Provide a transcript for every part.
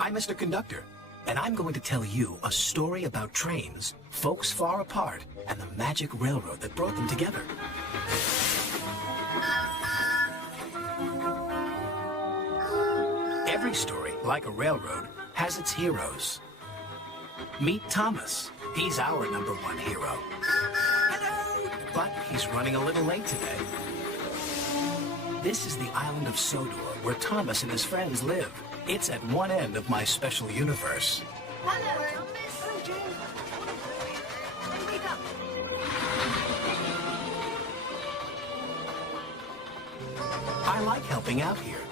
I'm Mr. Conductor, and I'm going to tell you a story about trains, folks far apart, and the magic railroad that brought them together. Every story, like a railroad, has its heroes. Meet Thomas. He's our #1 hero. Hello! But he's running a little late today. This is the island of Sodor, where Thomas and his friends live. It's at one end of my special universe. Hello, Thomas. Hello, James. Wake up. I like helping out here.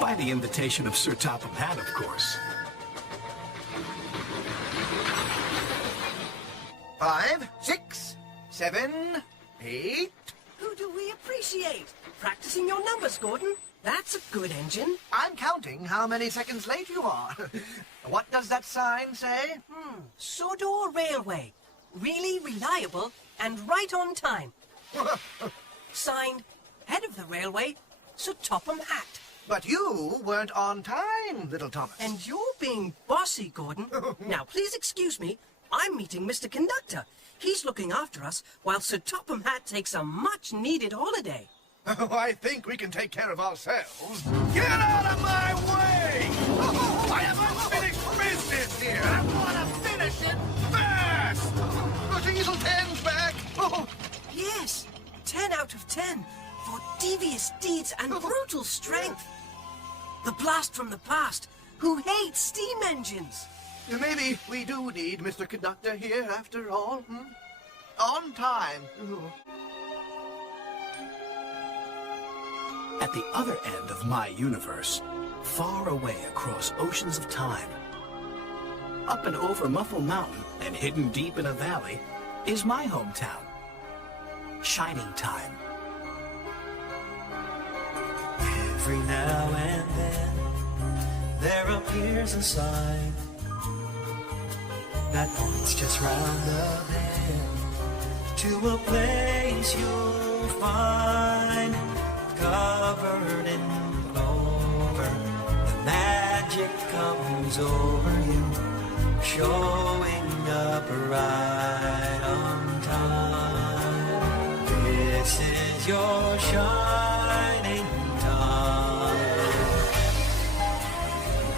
By the invitation of Sir Topham Hatt, of course. 5, 6, 7, 8. Who do we appreciate? Practicing your numbers, Gordon. That's a good engine. I'm counting how many seconds late you are. What does that sign say? Sodor Railway. Really reliable and right on time. Signed, head of the railway, Sir Topham Hatt. But you weren't on time, little Thomas. And you're being bossy, Gordon. Now, please excuse me. I'm meeting Mr. Conductor. He's looking after us while Sir Topham Hatt takes a much-needed holiday. Oh, I think we can take care of ourselves. Get out of my way! Oh, I have unfinished business here. I want to finish it fast. The diesel 10's back. Oh. Yes, 10 out of 10 for devious deeds and brutal strength. The blast from the past, who hates steam engines. Maybe we do need Mr. Conductor here after all. On time. At the other end of my universe, far away across oceans of time, up and over Muffle Mountain and hidden deep in a valley, is my hometown, Shining Time. Every now and then, there appears a sign that points just round the bend to a place you'll find covered in clover. The magic comes over you, showing up right on time. This is your shining time,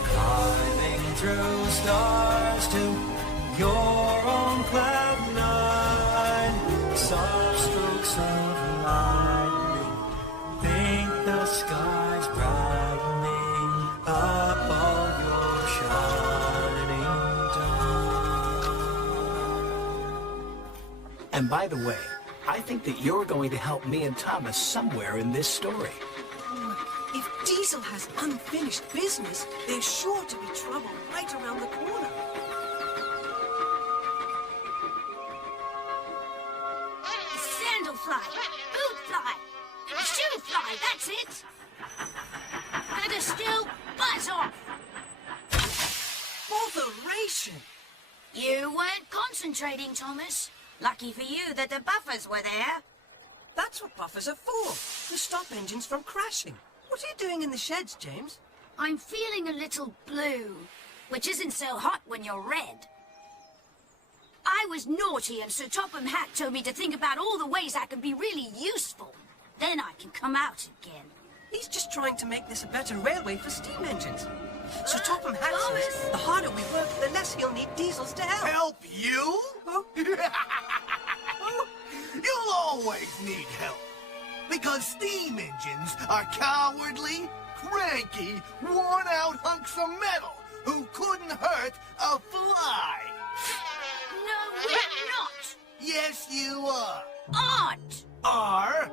climbing through stars to your own cloud nine. Soft strokes of lightning paint the skies brightening up all your shining time. And by the way, I think that you're going to help me and Thomas somewhere in this story. If Diesel has unfinished business, there's sure to be trouble right around the corner. Sandal fly, boot fly, shoe fly, that's it. Better still, buzz off. Botheration! You weren't concentrating, Thomas. Lucky for you that the buffers were there. That's what buffers are for, to stop engines from crashing. What are you doing in the sheds, James? I'm feeling a little blue, which isn't so hot when you're red. I was naughty and Sir Topham Hatt told me to think about all the ways I can be really useful. Then I can come out again. He's just trying to make this a better railway for steam engines. Sir Topham Hatt Thomas! says the harder we work, the less he'll need diesels to help. Help you? Oh. You'll always need help. Because steam engines are cowardly, cranky, worn-out hunks of metal who couldn't hurt a fly. No, we're not. Yes, you are. Aren't. Are?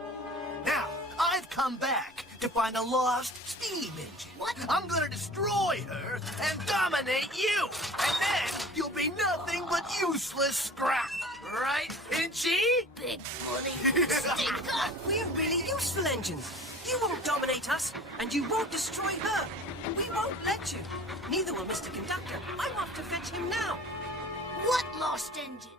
Now, I've come back to find a lost steam engine. What? I'm gonna destroy her and dominate you. And then you'll be nothing but useless scrap. Right, Pinchy? Big bully stinker. We're really useful engines. You won't dominate us, and you won't destroy her. We won't let you. Neither will Mr. Conductor. I'm off to fetch him now. What lost engine?